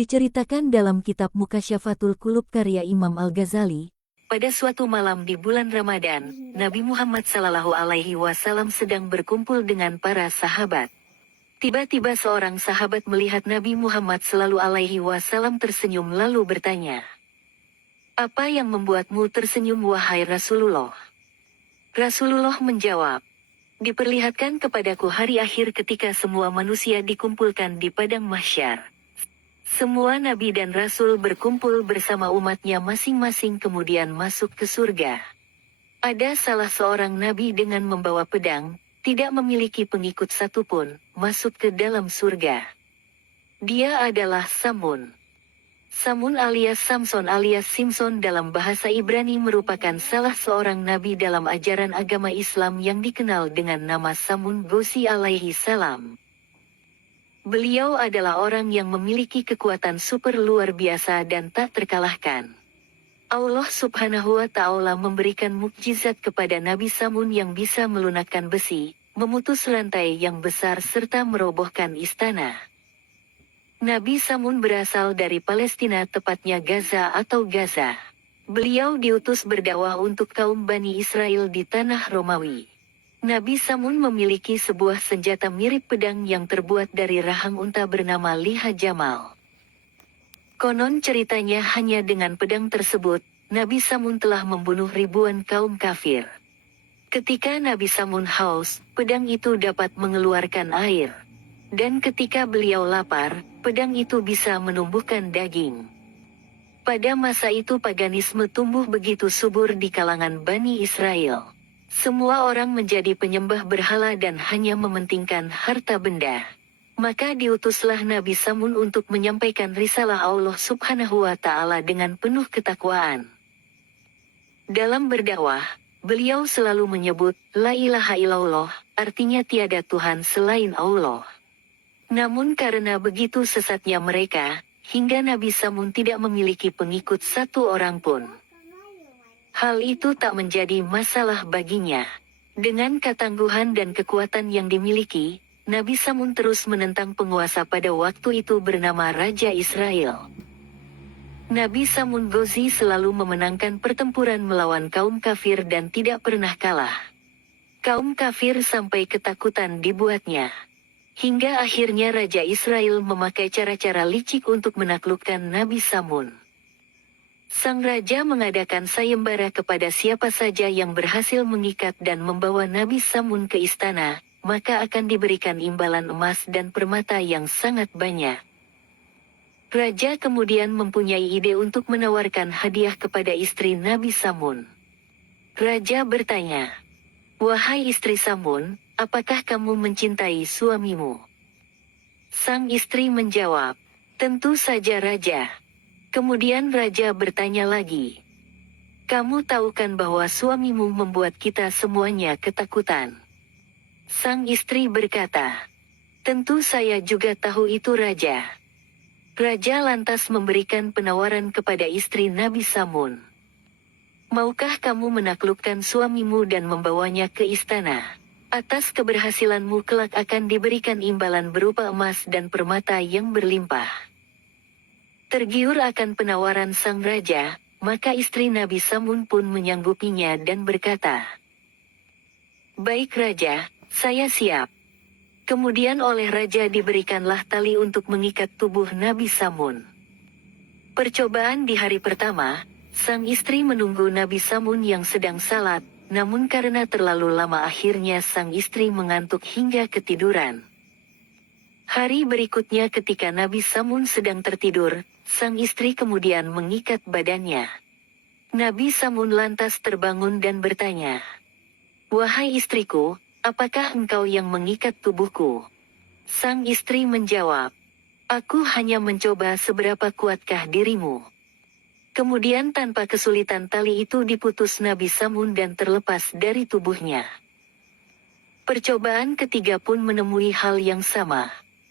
Diceritakan dalam kitab Mukasyafatul Qulub karya Imam Al-Ghazali, pada suatu malam di bulan Ramadan, Nabi Muhammad SAW sedang berkumpul dengan para sahabat. Tiba-tiba seorang sahabat melihat Nabi Muhammad SAW tersenyum lalu bertanya, "Apa yang membuatmu tersenyum wahai Rasulullah?" Rasulullah menjawab, "Diperlihatkan kepadaku hari akhir ketika semua manusia dikumpulkan di padang mahsyar. Semua nabi dan rasul berkumpul bersama umatnya masing-masing kemudian masuk ke surga. Ada salah seorang nabi dengan membawa pedang, tidak memiliki pengikut satupun, masuk ke dalam surga. Dia adalah Samun. Samun alias Samson alias Simson dalam bahasa Ibrani merupakan salah seorang nabi dalam ajaran agama Islam yang dikenal dengan nama Samun Gosi alaihi salam. Beliau adalah orang yang memiliki kekuatan super luar biasa dan tak terkalahkan. Allah Subhanahu wa Ta'ala memberikan mukjizat kepada Nabi Samun yang bisa melunakkan besi, memutus rantai yang besar serta merobohkan istana. Nabi Samun berasal dari Palestina, tepatnya Gaza atau Gaza. Beliau diutus berdakwah untuk kaum Bani Israel di tanah Romawi. Nabi Samun memiliki sebuah senjata mirip pedang yang terbuat dari rahang unta bernama liha jamal. Konon ceritanya hanya dengan pedang tersebut, Nabi Samun telah membunuh ribuan kaum kafir. Ketika Nabi Samun haus, pedang itu dapat mengeluarkan air. Dan ketika beliau lapar, pedang itu bisa menumbuhkan daging. Pada masa itu paganisme tumbuh begitu subur di kalangan Bani Israel. Semua orang menjadi penyembah berhala dan hanya mementingkan harta benda. Maka diutuslah Nabi Samun untuk menyampaikan risalah Allah Subhanahu wa Ta'ala dengan penuh ketakwaan. Dalam berdakwah, beliau selalu menyebut, "La ilaha illallah," artinya tiada Tuhan selain Allah. Namun karena begitu sesatnya mereka, hingga Nabi Samun tidak memiliki pengikut satu orang pun. Hal itu tak menjadi masalah baginya. Dengan ketangguhan dan kekuatan yang dimiliki, Nabi Samun terus menentang penguasa pada waktu itu bernama Raja Israel. Nabi Samun Gozi selalu memenangkan pertempuran melawan kaum kafir dan tidak pernah kalah. Kaum kafir sampai ketakutan dibuatnya. Hingga akhirnya Raja Israel memakai cara-cara licik untuk menaklukkan Nabi Samun. Sang raja mengadakan sayembara kepada siapa saja yang berhasil mengikat dan membawa Nabi Samun ke istana, maka akan diberikan imbalan emas dan permata yang sangat banyak. Raja kemudian mempunyai ide untuk menawarkan hadiah kepada istri Nabi Samun. Raja bertanya, "Wahai istri Samun, apakah kamu mencintai suamimu?" Sang istri menjawab, "Tentu saja Raja." Kemudian Raja bertanya lagi, "Kamu tahu kan bahwa suamimu membuat kita semuanya ketakutan?" Sang istri berkata, "Tentu saya juga tahu itu Raja." Raja lantas memberikan penawaran kepada istri Nabi Samun. "Maukah kamu menaklukkan suamimu dan membawanya ke istana? Atas keberhasilanmu kelak akan diberikan imbalan berupa emas dan permata yang berlimpah." Tergiur akan penawaran sang raja, maka istri Nabi Samun pun menyanggupinya dan berkata, "Baik Raja, saya siap." Kemudian oleh raja diberikanlah tali untuk mengikat tubuh Nabi Samun. Percobaan di hari pertama, sang istri menunggu Nabi Samun yang sedang salat, namun karena terlalu lama akhirnya sang istri mengantuk hingga ketiduran. Hari berikutnya ketika Nabi Samun sedang tertidur, sang istri kemudian mengikat badannya. Nabi Samun lantas terbangun dan bertanya, "Wahai istriku, apakah engkau yang mengikat tubuhku?" Sang istri menjawab, "Aku hanya mencoba seberapa kuatkah dirimu." Kemudian tanpa kesulitan tali itu diputus Nabi Samun dan terlepas dari tubuhnya. Percobaan ketiga pun menemui hal yang sama.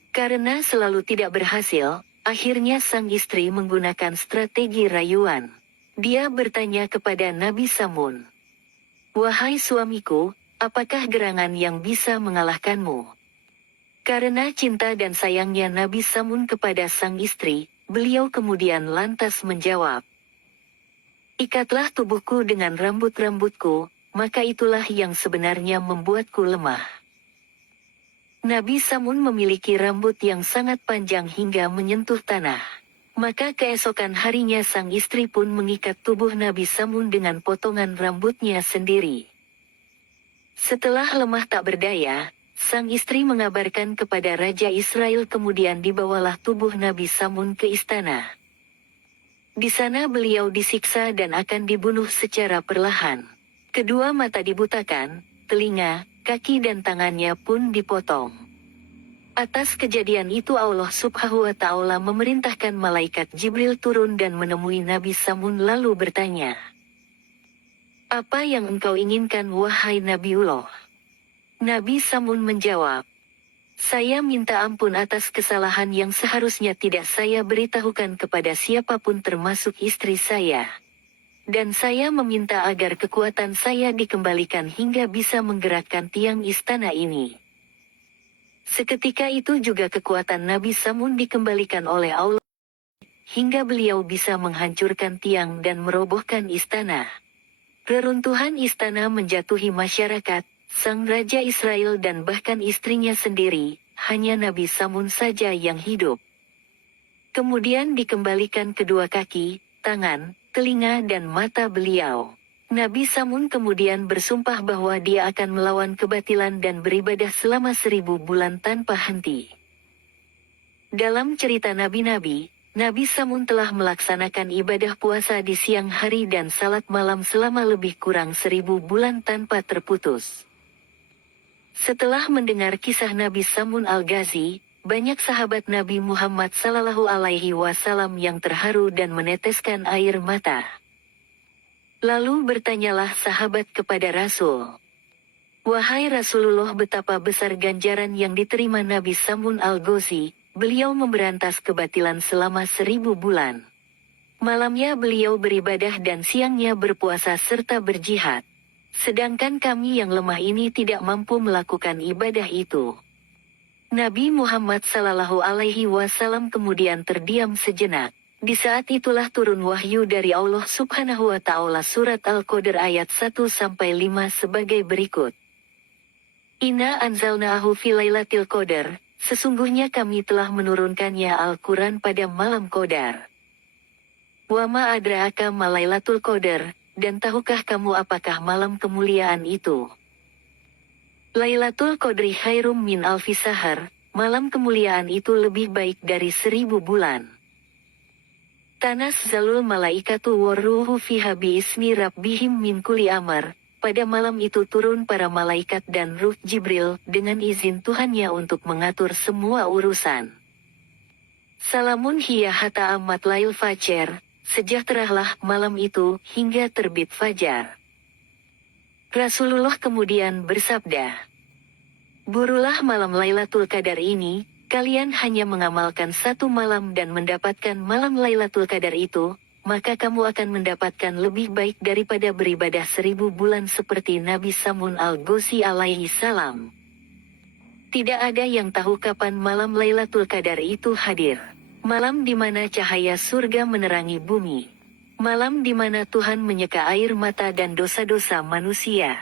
Karena selalu tidak berhasil, akhirnya sang istri menggunakan strategi rayuan. Dia bertanya kepada Nabi Samun, "Wahai suamiku, apakah gerangan yang bisa mengalahkanmu?" Karena cinta dan sayangnya Nabi Samun kepada sang istri, beliau kemudian lantas menjawab, "Ikatlah tubuhku dengan rambut-rambutku, maka itulah yang sebenarnya membuatku lemah." Nabi Samun memiliki rambut yang sangat panjang hingga menyentuh tanah. Maka keesokan harinya sang istri pun mengikat tubuh Nabi Samun dengan potongan rambutnya sendiri. Setelah lemah tak berdaya, sang istri mengabarkan kepada Raja Israel, kemudian dibawalah tubuh Nabi Samun ke istana. Di sana beliau disiksa dan akan dibunuh secara perlahan. Kedua mata dibutakan, telinga, kaki dan tangannya pun dipotong. Atas kejadian itu Allah Subhanahu wa Ta'ala memerintahkan malaikat Jibril turun dan menemui Nabi Samun lalu bertanya, "Apa yang engkau inginkan wahai Nabiullah?" Nabi Samun menjawab, "Saya minta ampun atas kesalahan yang seharusnya tidak saya beritahukan kepada siapapun termasuk istri saya. Dan saya meminta agar kekuatan saya dikembalikan hingga bisa menggerakkan tiang istana ini." Seketika itu juga kekuatan Nabi Samun dikembalikan oleh Allah, hingga beliau bisa menghancurkan tiang dan merobohkan istana. Reruntuhan istana menjatuhi masyarakat, sang Raja Israel dan bahkan istrinya sendiri, hanya Nabi Samun saja yang hidup. Kemudian dikembalikan kedua kaki, tangan, telinga dan mata beliau. Nabi Samun kemudian bersumpah bahwa dia akan melawan kebatilan dan beribadah selama 1000 bulan tanpa henti. Dalam cerita nabi-nabi, Nabi Samun telah melaksanakan ibadah puasa di siang hari dan salat malam selama lebih kurang 1000 bulan tanpa terputus. Setelah mendengar kisah Nabi Samun Al-Ghazi, banyak sahabat Nabi Muhammad SAW yang terharu dan meneteskan air mata. Lalu bertanyalah sahabat kepada Rasul, "Wahai Rasulullah, betapa besar ganjaran yang diterima Nabi Samun Al-Ghazi. Beliau memberantas kebatilan selama 1000 bulan. Malamnya beliau beribadah dan siangnya berpuasa serta berjihad. Sedangkan kami yang lemah ini tidak mampu melakukan ibadah itu." Nabi Muhammad SAW kemudian terdiam sejenak. Di saat itulah turun wahyu dari Allah Subhanahu wa Ta'ala surat Al-Qadr ayat 1-5 sebagai berikut. "Inna anzalnahu fi lailatul qadar, sesungguhnya kami telah menurunkannya Al-Quran pada malam Qadar. Wa ma adraka ma lailatul qadar, dan tahukah kamu apakah malam kemuliaan itu? Lailatul Qadri khairum min alfi sahar, malam kemuliaan itu lebih baik dari 1000 bulan. Tanazzalul malaikatu warruhu fiha biismi rabbihim min kulli amar, pada malam itu turun para malaikat dan ruh Jibril dengan izin Tuhannya untuk mengatur semua urusan. Salamun hiya hatta amat lail fajar, sejahteralah malam itu hingga terbit fajar." Rasulullah kemudian bersabda, "Burulah malam Lailatul Qadar ini, kalian hanya mengamalkan 1 malam dan mendapatkan malam Lailatul Qadar itu, maka kamu akan mendapatkan lebih baik daripada beribadah 1000 bulan seperti Nabi Samun Al-Ghazi alaihi salam." Tidak ada yang tahu kapan malam Lailatul Qadar itu hadir. Malam di mana cahaya surga menerangi bumi. Malam di mana Tuhan menyeka air mata dan dosa-dosa manusia.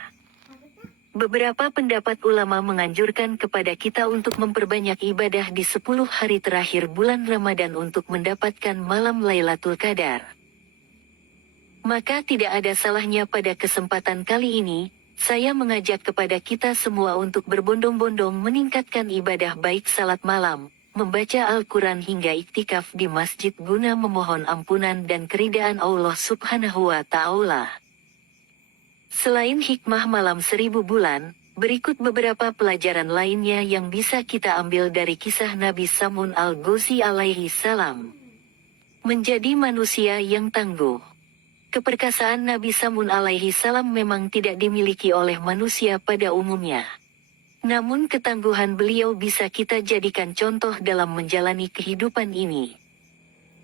Beberapa pendapat ulama menganjurkan kepada kita untuk memperbanyak ibadah di 10 hari terakhir bulan Ramadan untuk mendapatkan malam Lailatul Qadar. Maka tidak ada salahnya pada kesempatan kali ini, saya mengajak kepada kita semua untuk berbondong-bondong meningkatkan ibadah baik salat malam, membaca Al-Quran hingga iktikaf di masjid guna memohon ampunan dan keridaan Allah Subhanahu wa Ta'ala. Selain hikmah malam 1000 bulan, berikut beberapa pelajaran lainnya yang bisa kita ambil dari kisah Nabi Samun Al-Ghazi alaihi salam. Menjadi manusia yang tangguh. Keperkasaan Nabi Samun alaihi salam memang tidak dimiliki oleh manusia pada umumnya. Namun ketangguhan beliau bisa kita jadikan contoh dalam menjalani kehidupan ini.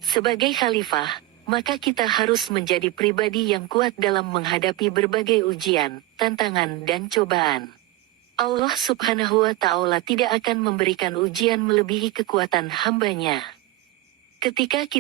Sebagai khalifah, maka kita harus menjadi pribadi yang kuat dalam menghadapi berbagai ujian, tantangan dan cobaan. Allah Subhanahu wa Ta'ala tidak akan memberikan ujian melebihi kekuatan hambanya. Ketika kita